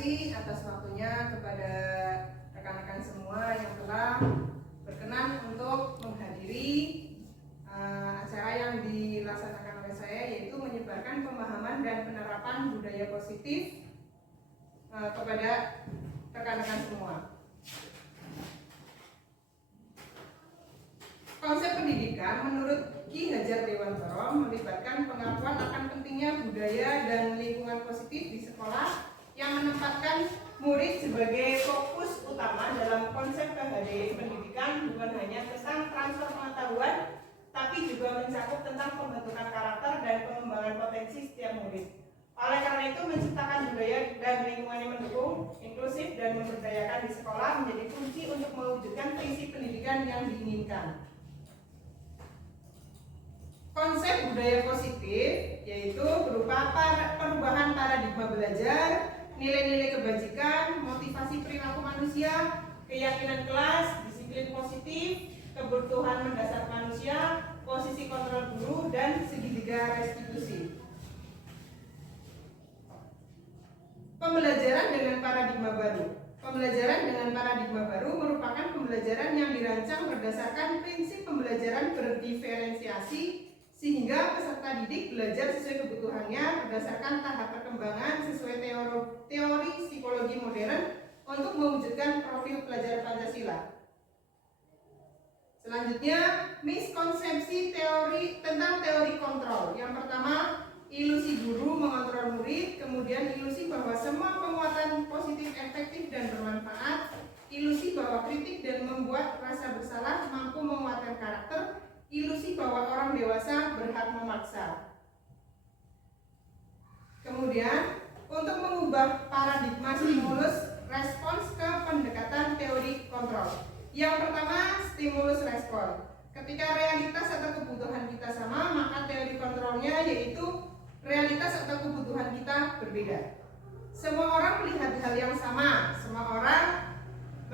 kasih atas waktunya kepada rekan-rekan semua yang telah berkenan untuk menghadiri acara yang dilaksanakan oleh saya, yaitu menyebarkan pemahaman dan penerapan budaya positif kepada rekan-rekan semua. Konsep pendidikan menurut Ki Hajar Dewantara melibatkan pengakuan akan pentingnya budaya dan lingkungan positif di sekolah yang menempatkan murid sebagai fokus utama dalam konsep KHD pendidikan, bukan hanya tentang transfer pengetahuan, tapi juga mencakup tentang pembentukan karakter dan pengembangan potensi setiap murid. Oleh karena itu, menciptakan budaya dan lingkungan yang mendukung, inklusif, dan memberdayakan di sekolah menjadi kunci untuk mewujudkan prinsip pendidikan yang diinginkan. Konsep budaya positif yaitu berupa perubahan paradigma belajar, nilai-nilai kebajikan, motivasi perilaku manusia, keyakinan kelas, disiplin positif, kebutuhan mendasar manusia, posisi kontrol guru, dan segitiga restitusi. Pembelajaran dengan paradigma baru. Pembelajaran dengan paradigma baru merupakan pembelajaran yang dirancang berdasarkan prinsip pembelajaran berdiferensiasi, sehingga peserta didik belajar sesuai kebutuhannya berdasarkan tahap perkembangan sesuai teori psikologi modern untuk mewujudkan profil pelajar Pancasila. Selanjutnya, miskonsepsi tentang teori kontrol. Yang pertama, ilusi guru mengontrol murid, kemudian ilusi bahwa semua penguatan positif efektif dan bermanfaat, ilusi bahwa kritik dan membuat rasa bersalah mampu menguatkan karakter, ilusi bahwa orang dewasa berhak memaksa. Kemudian, untuk mengubah paradigma stimulus respons ke pendekatan teori kontrol. Yang pertama, stimulus respon. Ketika realitas atau kebutuhan kita sama, maka teori kontrolnya yaitu realitas atau kebutuhan kita berbeda. Semua orang melihat hal yang sama, semua orang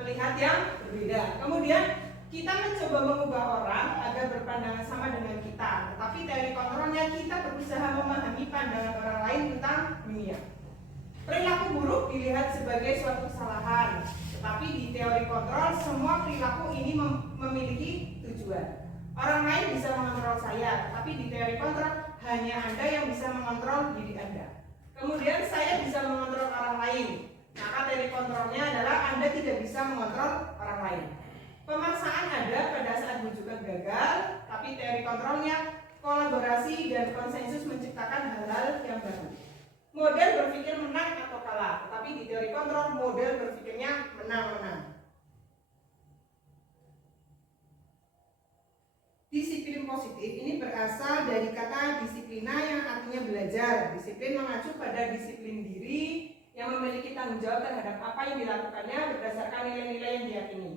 melihat yang berbeda. Kemudian kita mencoba mengubah orang agar berpandangan sama dengan kita, tetapi teori kontrolnya kita berusaha memahami pandangan orang lain tentang dunia. Perilaku buruk dilihat sebagai suatu kesalahan, tetapi di teori kontrol semua perilaku ini memiliki tujuan. Orang lain bisa mengontrol saya, tetapi di teori kontrol hanya Anda yang bisa mengontrol diri Anda. Kemudian saya bisa mengontrol orang lain, maka teori kontrolnya adalah Anda tidak bisa mengontrol orang lain. Pemaksaan ada pada saat rujukan gagal, tapi teori kontrolnya kolaborasi dan konsensus menciptakan hal-hal yang baru. Model berpikir menang atau kalah, tetapi di teori kontrol model berpikirnya menang-menang. Disiplin positif ini berasal dari kata disiplina yang artinya belajar. Disiplin mengacu pada disiplin diri yang memiliki tanggung jawab terhadap apa yang dilakukannya berdasarkan nilai-nilai yang diyakini.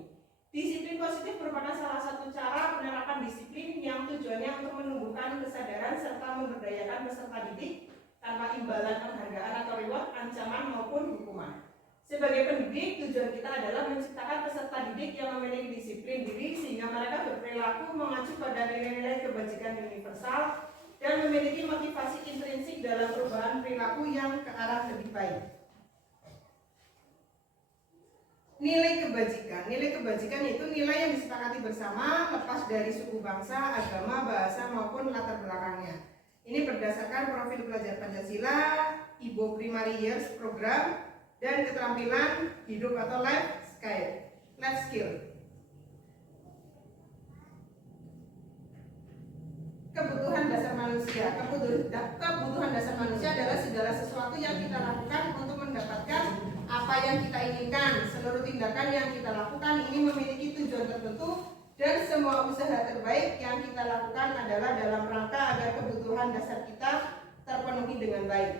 Disiplin positif merupakan salah satu cara penerapan disiplin yang tujuannya untuk menumbuhkan kesadaran serta memberdayakan peserta didik tanpa imbalan penghargaan atau reward, ancaman maupun hukuman. Sebagai pendidik, tujuan kita adalah menciptakan peserta didik yang memiliki disiplin diri sehingga mereka berperilaku mengacu pada nilai-nilai kebajikan universal dan memiliki motivasi intrinsik dalam perubahan perilaku yang ke arah lebih baik. Nilai kebajikan yaitu nilai yang disepakati bersama lepas dari suku bangsa, agama, bahasa maupun latar belakangnya. Ini berdasarkan profil pelajar Pancasila, Ibo Primary Years Program, dan keterampilan hidup atau life skill. Kebutuhan dasar manusia. Kebutuhan dasar manusia adalah segala sesuatu yang kita lakukan untuk mendapatkan apa yang kita inginkan. Seluruh tindakan yang kita lakukan ini memiliki tujuan tertentu dan semua usaha terbaik yang kita lakukan adalah dalam rangka agar kebutuhan dasar kita terpenuhi dengan baik.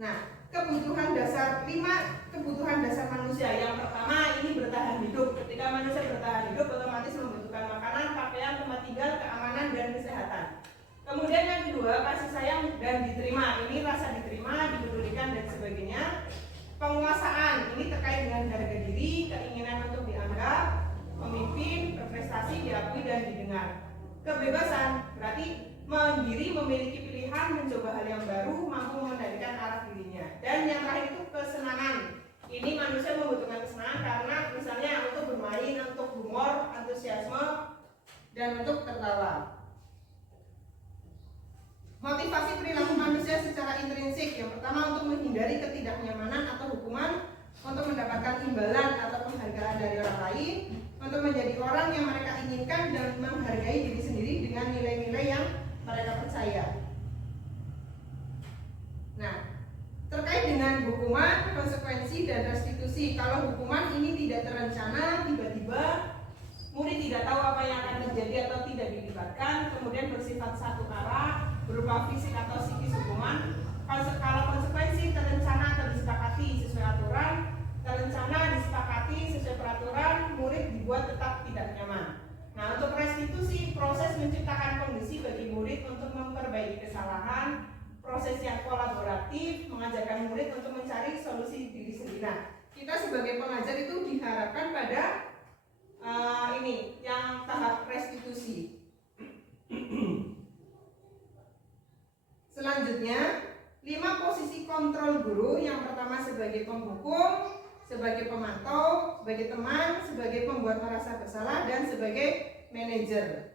Nah, kebutuhan dasar manusia. Yang pertama ini bertahan hidup. Ketika manusia bertahan hidup otomatis membutuhkan makanan, pakaian, tempat tinggal, keamanan dan kesehatan. Kemudian yang kedua, kasih sayang dan diterima. Ini rasa diterima, dipedulikan dan sebagainya. Penguasaan ini terkait dengan harga diri, keinginan untuk dianggap, memimpin, berprestasi, diakui dan didengar. Kebebasan berarti mandiri, memiliki pilihan, mencoba hal yang baru, mampu mengendalikan arah diri. sukarela. Motivasi perilaku manusia secara intrinsik. Yang pertama, untuk menghindari ketidaknyamanan atau hukuman, untuk mendapatkan imbalan atau penghargaan dari orang lain, untuk menjadi orang yang mereka inginkan dan menghargai diri sendiri dengan nilai-nilai yang mereka percaya. Nah, terkait dengan hukuman, konsekuensi, dan restitusi. Kalau hukuman ini tidak terencana, tiba-tiba murid tidak tahu apa yang akan terjadi atau tidak dilibatkan, kemudian bersifat satu arah, berupa fisik atau psikis hukuman. Kalau konsekuensi terencana atau disepakati sesuai aturan, terencana disepakati sesuai peraturan, murid dibuat tetap tidak nyaman. Nah, untuk restitusi, proses menciptakan kondisi bagi murid untuk memperbaiki kesalahan, proses yang kolaboratif, mengajarkan murid untuk mencari solusi diri sendiri. Nah, kita sebagai pengajar itu diharapkan pada ini yang tahap restitusi. Selanjutnya, 5 posisi kontrol guru. Yang pertama sebagai penghukum, sebagai pemantau, sebagai teman, sebagai pembuat merasa bersalah, dan sebagai manajer.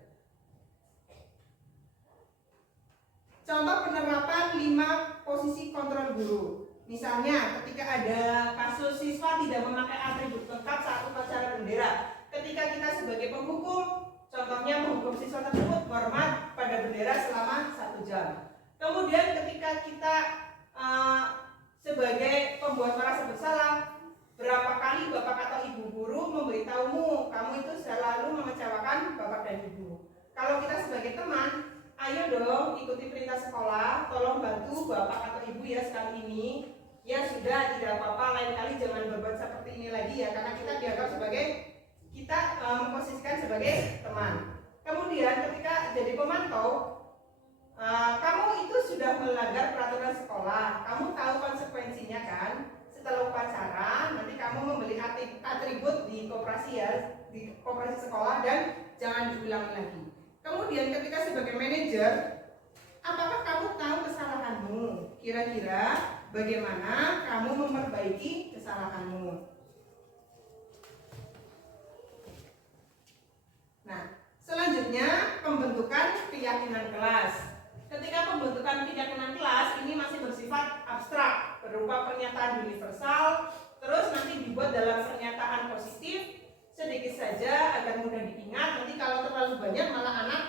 Contoh penerapan 5 posisi kontrol guru. Misalnya, ketika ada kasus siswa tidak memakai atribut lengkap saat upacara bendera, ketika kita sebagai penghukum, contohnya menghukum siswa tersebut hormat pada bendera selama 1 jam. Kemudian ketika kita sebagai pembuat merasa bersalah, berapa kali bapak atau ibu guru memberitahumu kamu itu selalu mengecewakan bapak dan ibu. Kalau kita sebagai teman, ayo dong ikuti perintah sekolah, tolong bantu bapak atau ibu ya sekali ini. Ya sudah, tidak apa-apa, lain kali jangan berbuat seperti ini lagi ya, karena kita dianggap sebagai, kita memposisikan sebagai teman. Kemudian ketika jadi pemantau, kamu itu sudah melanggar peraturan sekolah, kamu tahu konsekuensinya kan? Setelah upacara, nanti kamu membeli atribut di koperasi ya, di koperasi sekolah, dan jangan diulangi lagi. Kemudian ketika sebagai manajer, apakah kamu tahu kesalahanmu? Kira-kira bagaimana kamu memperbaiki kesalahanmu? Nah, selanjutnya pembentukan keyakinan kelas. Ketika pembentukan keyakinan kelas ini masih bersifat abstrak, berupa pernyataan universal, terus nanti dibuat dalam pernyataan positif, sedikit saja agar mudah diingat. Nanti kalau terlalu banyak malah anak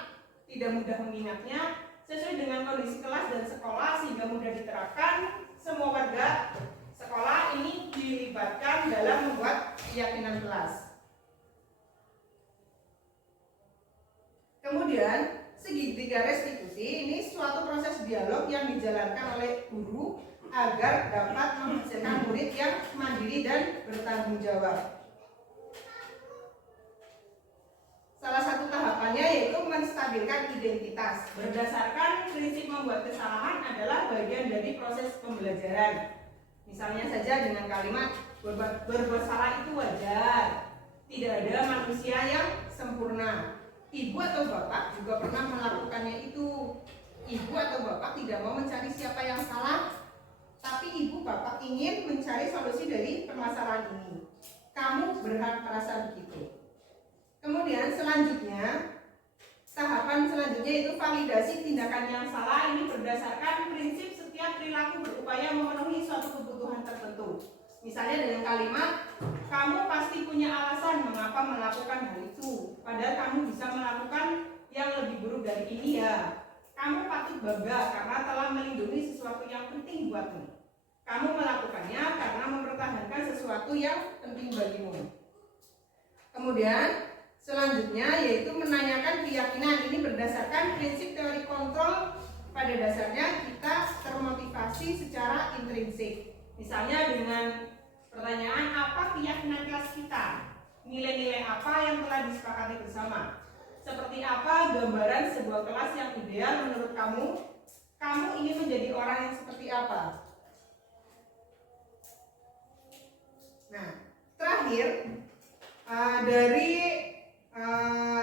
tidak mudah mengingatnya. Sesuai dengan kondisi kelas dan sekolah sehingga mudah diterapkan, semua warga sekolah ini dilibatkan dalam membuat keyakinan kelas. Kemudian segitiga restitusi ini suatu proses dialog yang dijalankan oleh guru agar dapat menghasilkan murid yang mandiri dan bertanggung jawab. Salah satu tahapannya yaitu menstabilkan identitas. Berdasarkan prinsip membuat kesalahan adalah bagian dari proses pembelajaran. Misalnya saja dengan kalimat berbuat salah itu wajar. Tidak ada manusia yang sempurna. Ibu atau bapak juga pernah melakukannya itu. Ibu atau bapak tidak mau mencari siapa yang salah, tapi ibu bapak ingin mencari solusi dari permasalahan ini. Kamu berhak merasa begitu. Kemudian selanjutnya, tahapan selanjutnya itu validasi tindakan yang salah. Ini berdasarkan prinsip setiap perilaku berupaya memenuhi suatu kebutuhan tertentu. Misalnya dengan kalimat, kamu pasti punya alasan mengapa melakukan hal itu, padahal kamu bisa melakukan yang lebih buruk dari ini ya. Kamu patut bangga karena telah melindungi sesuatu yang penting buatmu. Kamu melakukannya karena mempertahankan sesuatu yang penting bagimu. Kemudian selanjutnya yaitu menanyakan keyakinan. Ini berdasarkan prinsip teori kontrol. Pada dasarnya kita termotivasi secara intrinsik. Misalnya dengan pertanyaan, apa keyakinan kelas kita? Nilai-nilai apa yang telah disepakati bersama? Seperti apa gambaran sebuah kelas yang ideal menurut kamu? Kamu ingin menjadi orang yang seperti apa? Nah, terakhir dari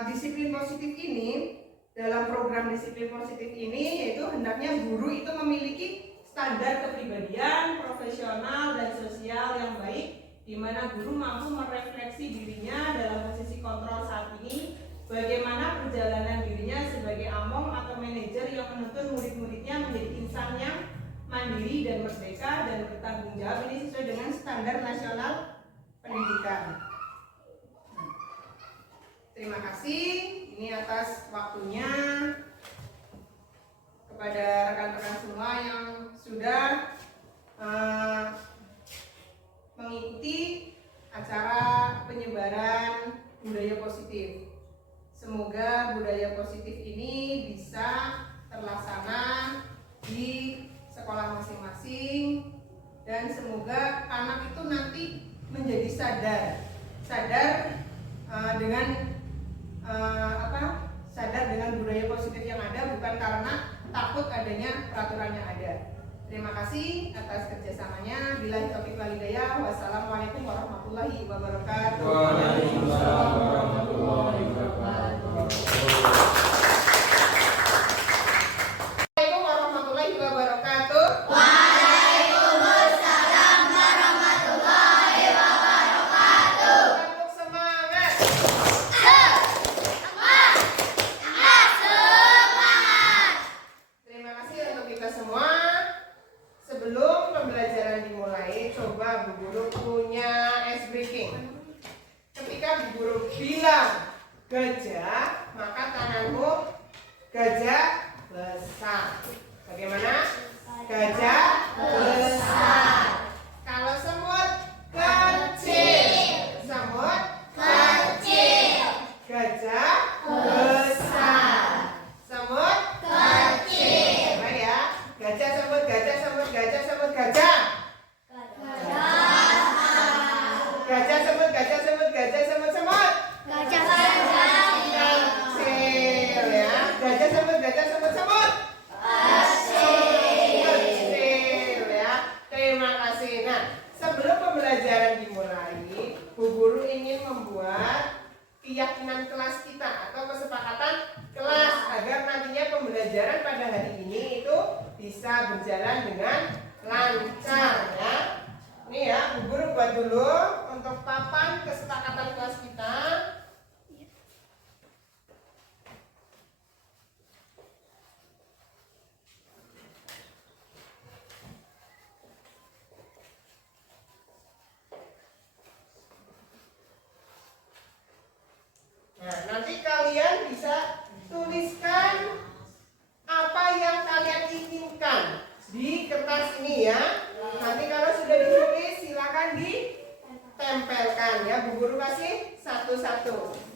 disiplin positif ini, dalam program disiplin positif ini yaitu hendaknya guru itu memiliki standar kepribadian, profesional, dan sosial yang baik, di mana guru mampu merefleksi dirinya dalam posisi kontrol saat ini, bagaimana perjalanan dirinya sebagai among atau manajer yang menuntun murid-muridnya menjadi insan yang mandiri dan merdeka dan bertanggung jawab. Ini sesuai dengan standar nasional pendidikan. Terima kasih ini atas waktunya kepada rekan-rekan semua yang sudah mengikuti acara penyebaran budaya positif. Semoga budaya positif ini bisa terlaksana di sekolah masing-masing dan semoga anak itu nanti menjadi sadar dengan sadar dengan budaya positif yang ada, bukan karena takut adanya peraturan yang ada. Terima kasih atas kerjasamanya. Billahi taufiq wal hidayah. Wassalamualaikum warahmatullahi wabarakatuh. Waalaikumsalam warahmatullahi wabarakatuh. Assalamualaikum warahmatullahi wabarakatuh. Waalaikumsalam warahmatullahi wabarakatuh. Untuk semangat. Terima kasih untuk kita semua. Sebelum pembelajaran dimulai, coba Bu Guru punya ice breaking. Ketika Bu Guru bilang gajah, maka tanganmu gajah besar. Bagaimana? Gajah besar. Kalau semut kecil. Semut kecil. Gajah besar. Semut kecil. Baik ya. Gajah semut, gajah semut, gajah semut, gajah. Gajah semut, gajah semut, gajah semut, semut. Kecil ya. Gajah semut, semut. Kecil ya. Terima kasih. Nah, sebelum pembelajaran dimulai, Bu Guru ingin membuat keyakinan kelas kita atau kesepakatan kelas agar nantinya pembelajaran pada hari ini itu bisa berjalan dengan lancar ya. Ini ya, Bu Guru buat dulu untuk papan kesepakatan kelas kita. Nah, nanti kalian bisa tuliskan apa yang kalian inginkan di kertas ini ya. Nanti kalau sudah ditulis silakan ditempelkan ya. Bu Guru kasih satu-satu.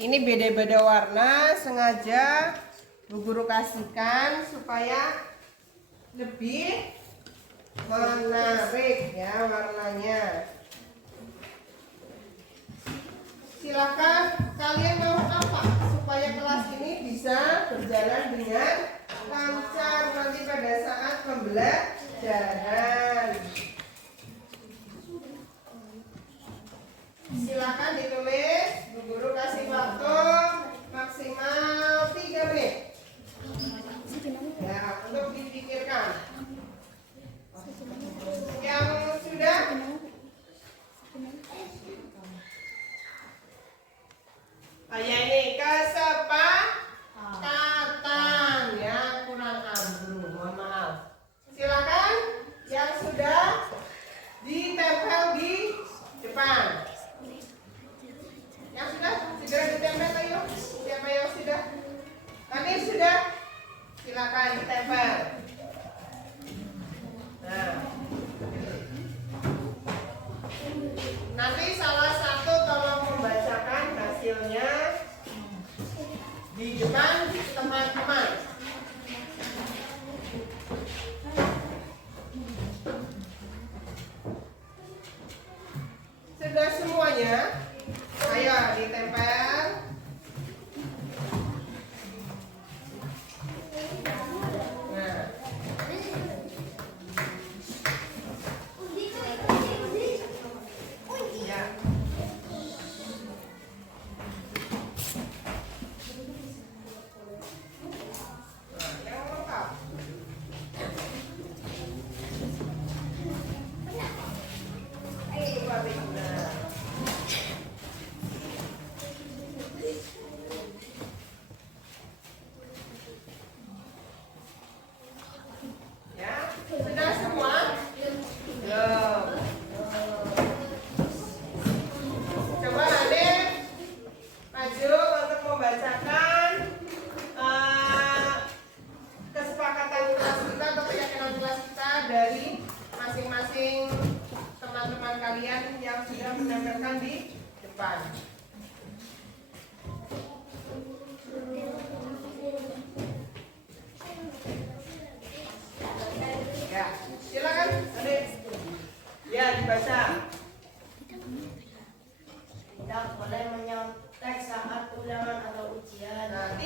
Ini beda-beda warna, sengaja Bu Guru kasihkan supaya lebih menarik ya warnanya. Silakan kalian mau apa supaya kelas ini bisa berjalan dengan lancar nanti pada saat pembelajaran. Silakan ditulis. Bu Guru kasih waktu maksimal 3 menit ya untuk dipikirkan. Yang sudah ini kesepakatan ya, kurang ambruk, mohon maaf. Silakan yang sudah ditempel di depan. Yang sudah segera ditempel ayo. Siapa yang sudah? Kami sudah. Silakan ditempel. Nah. Nanti salah satu tolong membacakan hasilnya di depan teman-teman. Sudah semuanya? Ayo ditempel. Nah.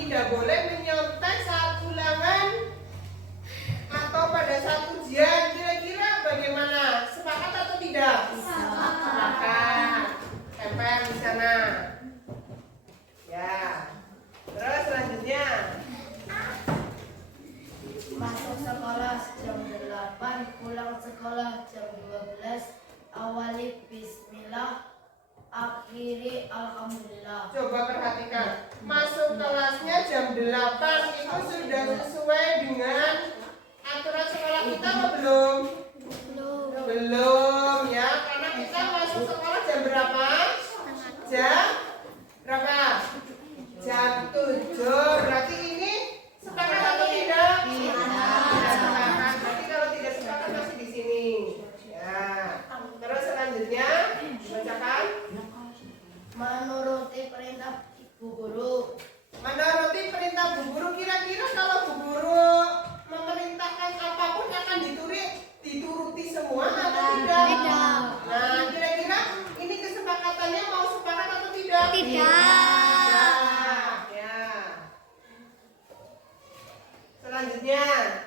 tidak boleh menyontek saat ulangan atau pada saat ujian. Kira-kira bagaimana? Sepakat atau tidak? Sepakat. Tempel di sana. Ya. Terus selanjutnya. Masuk sekolah jam 8, pulang sekolah jam 12, awali bismillah, akhiri alhamdulillah. Coba perhatikan. Masuk kelasnya jam 8 itu sudah sesuai dengan aturan sekolah kita atau belum? Belum ya, karena kita masuk sekolah jam berapa? Jam berapa? Jam 7. Berarti ini sepakat atau tidak? Tidak sepakat. Berarti kalau tidak sepakat masih di sini. Ya. Terus selanjutnya bacakan. Menuruti perintah ibu guru. Menuruti perintah Bu Guru, kira-kira kalau Bu Guru memerintahkan apapun akan dituruti semua atau tidak? Tidak. Nah, kira-kira ini kesepakatannya mau sepakat atau tidak? Tidak. Ya. Selanjutnya,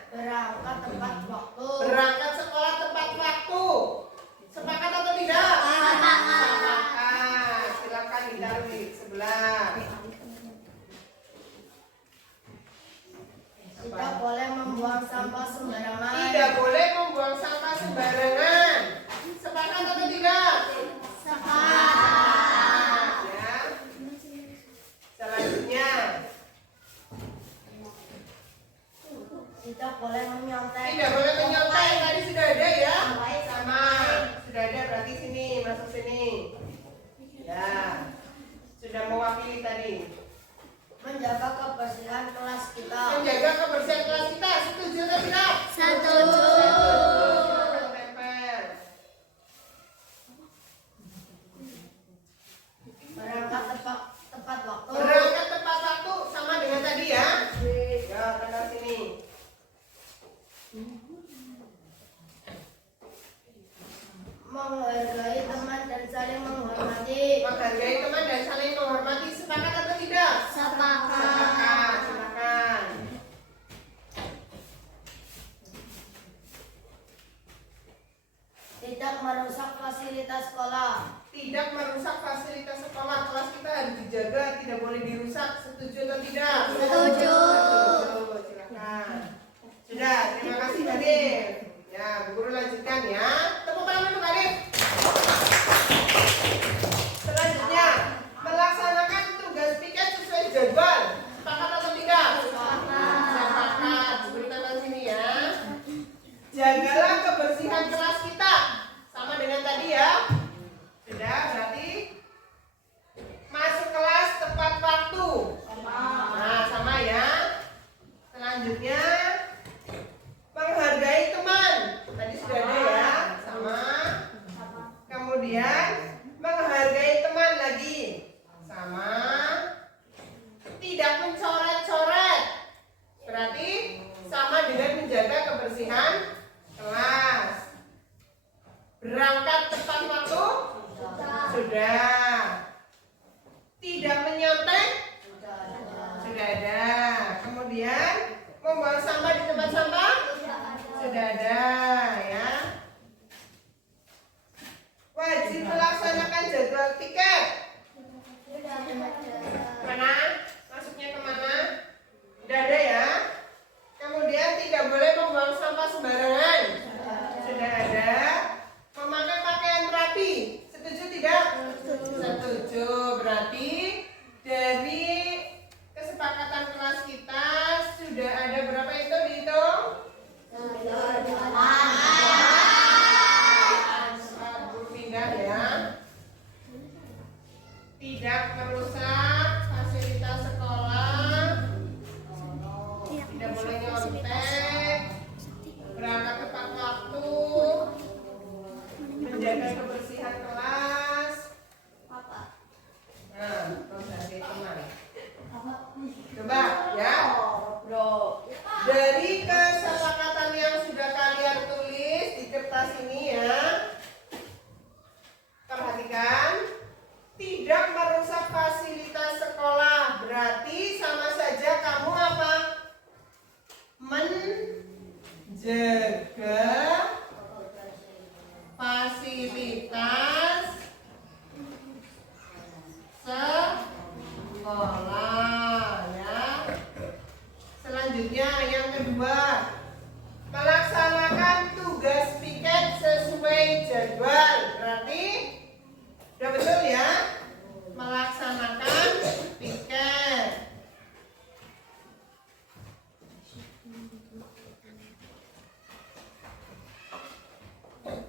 Berangkat tepat waktu. berangkat sekolah tepat waktu. Sepakat atau tidak? Sepakat. Silakan ditaruh di sebelah. Tidak boleh membuang sampah sembarangan. Tidak boleh membuang sampah sembarangan. Sepakat atau tidak? Sepakat. Ya. Selanjutnya, Tidak boleh menyontek. tidak boleh menyontek. Tadi sudah ada ya? Sama. Sudah ada, berarti sini, masuk sini. Ya. Sudah mewakili tadi. Menjaga kebersihan kelas kita. Menjaga kebersihan kelas kita. Setuju atau tidak? Setuju. Silakan tempel. Berangkat tepat waktu. Berangkat tepat waktu sama dengan tadi ya. Ya, tanggal sini. Menghargai teman dan saling menghormati. Menghargai teman dan saling menghormati. Sepakat atau tidak? Sepakat. Silakan. Tidak merusak fasilitas sekolah. Tidak merusak fasilitas sekolah. Kelas kita harus dijaga, tidak boleh dirusak. Setuju atau tidak? Setuju. Setuju. Silakan. Sudah, terima kasih Hadir. Ya, Bu Guru lanjutkan ya. Tepuk tangan untuk Hadir. Selanjutnya, melaksanakan tugas piket sesuai jadwal. Sepakat atau tidak? Sepakat. Bu Guru tambah sini ya. Jagalah kebersihan kelas kita. Sama dengan tadi ya. Sudah, berarti masuk kelas tepat waktu. Nah, sama ya. Selanjutnya, menghargai teman. Tadi sudah ada ya. Sama. Kemudian, menghargai teman lagi. Sama. Tidak mencoret-coret. Berarti sama dengan menjaga kebersihan kelas. Berangkat tepat waktu? Sudah. Tidak menyontek? Sudah ada. Kemudian membuang sampah di tempat sampah? Sudah ada ya. Wajib melaksanakan jadwal tiket. Mana? Masuknya kemana? Sudah ada ya. Kemudian tidak boleh membuang sampah sembarangan. Sudah ada. Memakai pakaian rapi. Setuju tidak? Setuju. Berarti dari kesepakatan kelas kita sudah ada berapa itu dihitung? Pindah ya. Tidak merusak fasilitas menjaga fasilitas sekolah ya. Selanjutnya yang kedua, melaksanakan tugas piket sesuai jadwal. Berarti udah betul ya, melaksanakan piket.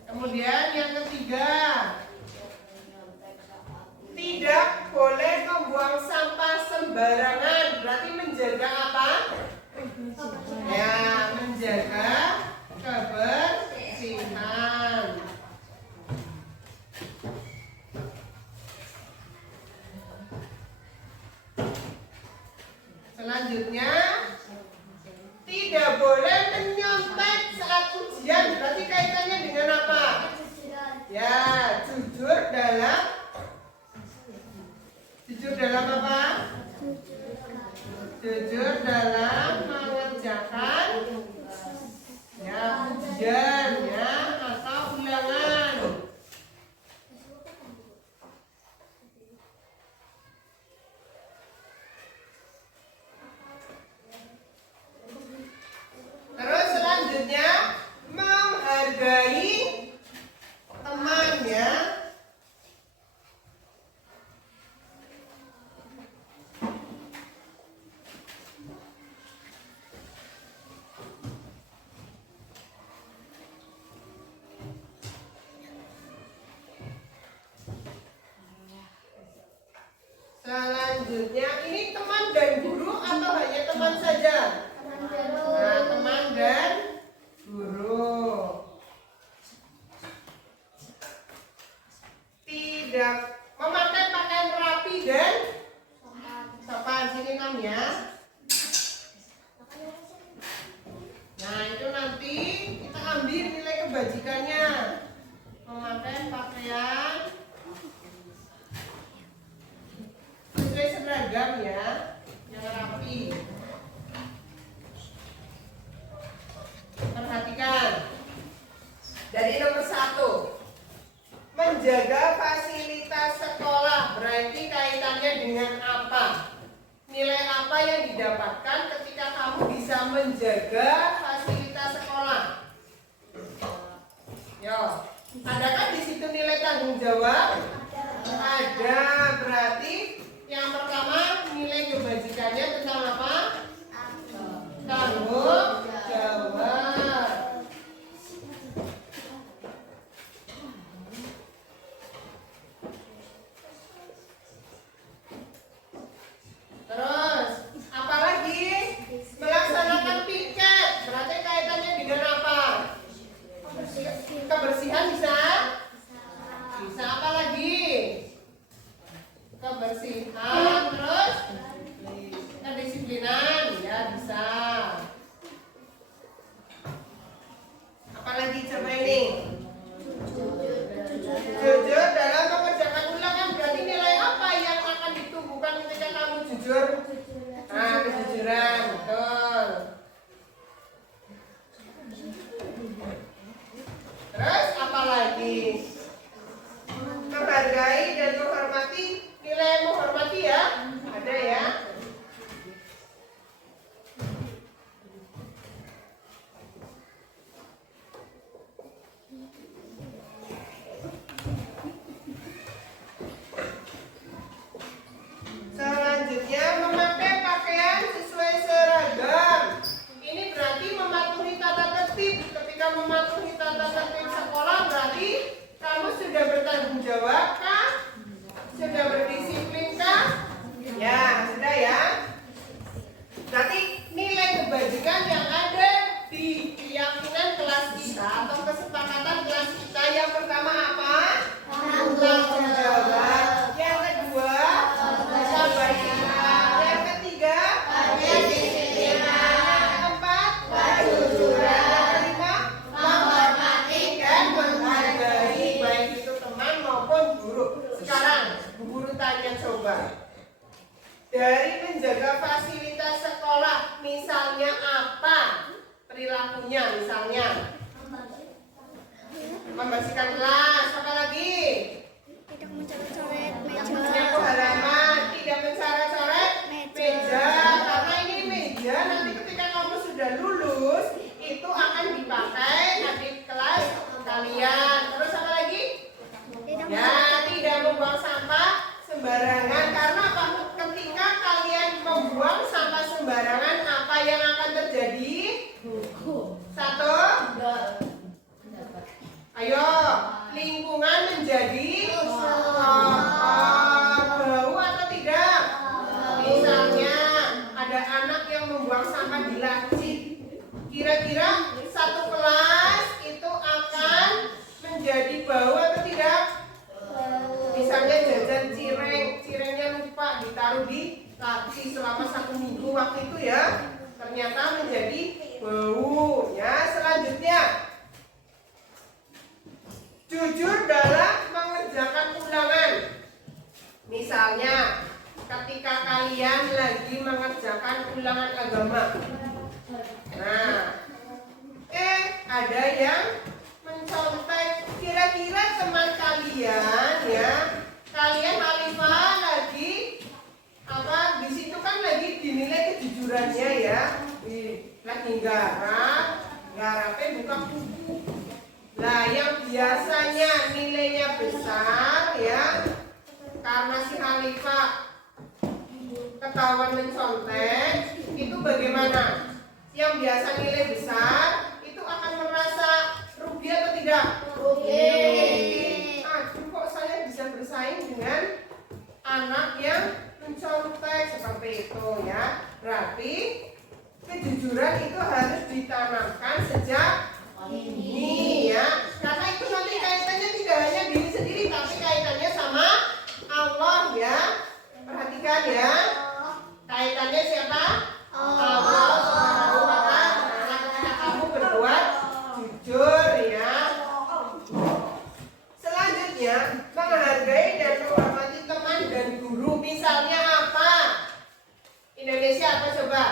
Kemudian yang ketiga, tidak boleh membuang sampah sembarangan. Berarti menjaga apa? Ya, menjaga kebersihan. Selanjutnya, tidak boleh menyontek saat ujian. Berarti kaitannya dengan apa? Ya, jujur dalam apa? Jujur dalam mengerjakan ya ujian ya atau ulangan. Terus selanjutnya menghargai teman ya. Selanjutnya ini teman dan guru atau hanya teman saja? Nah, teman dan guru. Tidak memakai pakaian rapi dan sopan. Sini Nam ya. Nah, itu nanti kita ambil nilai kebajikannya. Memakai pakaian sesuai seragam ya, yang rapi. Perhatikan dari nomor 1, menjaga fasilitas sekolah. Berarti kaitannya dengan apa? Nilai apa yang didapatkan ketika kamu bisa menjaga fasilitas sekolah? Yo, adakah di situ nilai tanggung jawab? Ada. Berarti yang pertama nilai kebajikannya tentang apa? Tanggung jawab. Terus apalagi melaksanakan piket. Berarti kaitannya dengan apa? Kebersihan bisa? Bisa apa lagi? Kebersihan, terus kedisiplinan ya bisa. Apalagi coba ini? Jujur dalam mengerjakan ulangan. Berarti nilai apa yang akan ditumbuhkan ketika kamu jujur? Nah, kejujuran, betul. Terus apalagi? Menghargai dan menghormati. Nilai menghormati ya, ada ya. Selanjutnya memakai pakaian sesuai seragam. Ini berarti mematuhi tata tertib. Ketika mematuhi tata tertib sekolah berarti kamu sudah bertanggung jawab kah? Sudah berdisiplin kah? Ya, sudah ya. Berarti nilai kebajikan yang ada di keyakinan kelas kita atau kesepakatan kelas kita yang pertama apa? Tanggung jawab. Yang kedua, kebajikan. Yang ketiga, kedisiplinan. Yang keempat, kejujuran. Yang kelima, menghormati dan menghargai baik itu teman maupun guru. Sekarang Bu Guru tanya coba. Dari menjaga fasilitas sekolah, misalnya apa perilakunya? Misalnya Satu. Ayo, lingkungan menjadi bau atau tidak? Misalnya ada anak yang membuang sampah di laci. Kira-kira satu kelas itu akan menjadi bau atau tidak? Misalnya jajan cirengnya lupa ditaruh di laci selama 1 minggu waktu itu ya, ternyata menjadi bau. Ya, selanjutnya jujur dalam mengerjakan ulangan. Misalnya ketika kalian lagi mengerjakan ulangan agama. Nah, ada yang mencontek. Kira-kira teman kalian ya, kalian Alifah lagi apa? Di situ kan lagi dinilai kejujurannya ya. Lagi garapnya buka buku. Nah, yang biasanya nilainya besar ya, karena si Alifah ketahuan mencontek, itu bagaimana? Yang biasa nilai besar itu akan merasa rugi atau tidak? Rugi. Aduh, kok saya bisa bersaing dengan anak yang mencontek seperti itu ya? Berarti kejujuran itu harus ditanamkan sejak ini ya, karena itu nanti kaitannya tidak hanya diri sendiri, tapi kaitannya sama Allah ya. Perhatikan ya, kaitannya siapa? Allah Subhanahu wa Ta'ala. Ketika kamu berbuat jujur ya. Selanjutnya, menghargai dan menghormati teman dan guru. Misalnya apa? Indonesia apa coba?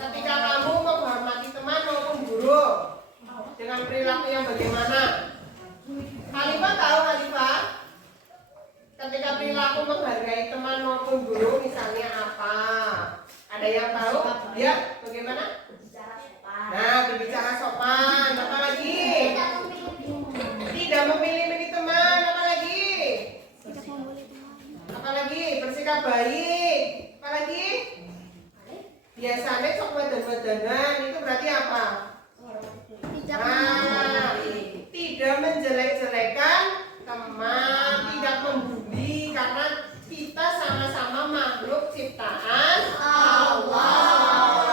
Ketika kamu menghormati teman maupun guru dengan perilaku yang bagaimana? Alifah tahu Alifah? Ketika perilaku menghargai teman maupun guru misalnya apa? Ada yang tahu? Ya, bagaimana? Nah, berbicara sopan. Apa lagi? Tidak memilih-milih teman. Apa lagi? Apa lagi? Bersikap baik. Apa lagi? Biasanya sok badan-badanan itu berarti apa? Nah, tidak menjelek-jelekan teman, tidak membuli, karena kita sama-sama makhluk ciptaan Allah.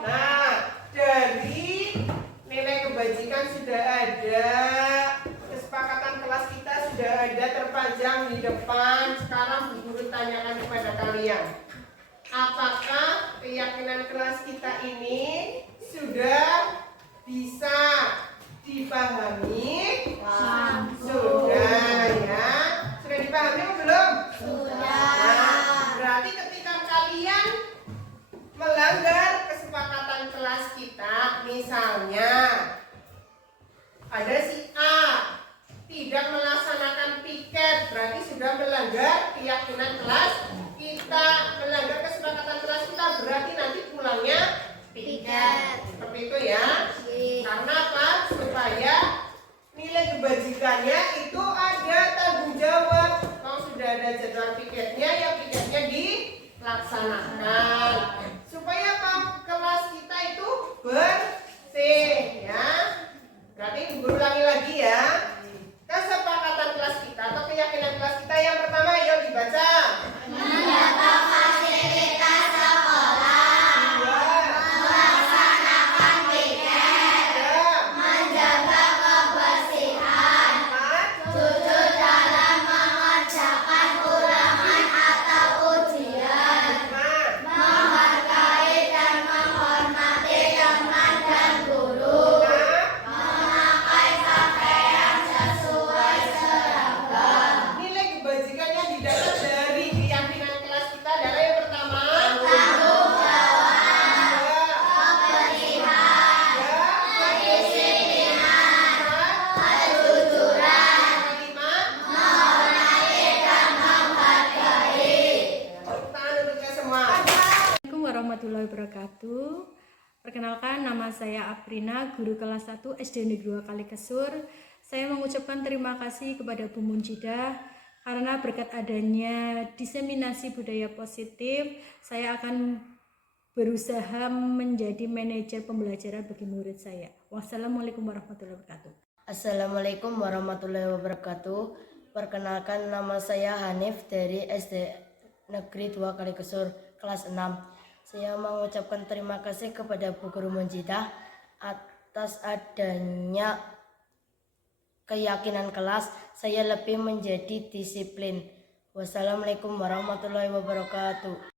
Nah, dari nilai kebajikan sudah ada, kesepakatan kelas kita sudah ada terpajang di depan. Sekarang Bu Guru tanyakan kepada kalian, apakah keyakinan kelas kita ini sudah bisa dipahami? Sudah ya. Sudah dipahami atau belum? Nah, berarti ketika kalian melanggar kesepakatan kelas kita, misalnya ada si A tidak melaksanakan piket, berarti sudah melanggar keyakinan kelas kita, melanggar kesepakatan kelas kita, berarti nanti pulangnya piket. Seperti itu ya. Karena apa? Supaya nilai kebajikannya itu ada tanggung jawab. Kalau sudah ada jadwal piketnya, ya piketnya dilaksanakan. Supaya apa? Kelas kita itu bersih ya. Berarti Guru ulangi lagi ya. Kesepakatan kelas kita atau keyakinan kelas kita yang pertama, yuk dibaca. Menjaga fasilitas sekolah. Melaksanakan piket. Menjaga kebersihan. Jujur dalam mengerjakan ulangan atau ujian. Menghargai dan menghormati teman dan guru. Memakai pakaian sesuai seragam. Nilai kebajikan yang didapat dari keyakinan kelas kita adalah yang pertama, Tanggung jawab, kebersihan, kedisiplinan, kejujuran, menghormati dan menghargai. Tepuk tangan untuknya semua. Assalamualaikum warahmatullahi wabarakatuh. Perkenalkan, nama saya Aprina, guru kelas 1 SD Negeri 2 Kalikesur. Saya mengucapkan terima kasih kepada Bu Munjidah karena berkat adanya diseminasi budaya positif, saya akan berusaha menjadi manajer pembelajaran bagi murid saya. Wassalamualaikum warahmatullahi wabarakatuh. Assalamualaikum warahmatullahi wabarakatuh. Perkenalkan, nama saya Hanif dari SD Negeri 2 Kalikesur kelas 6. Saya mengucapkan terima kasih kepada Bu Guru Munjidah atas adanya keyakinan kelas saya lebih menjadi disiplin. Wassalamualaikum warahmatullahi wabarakatuh.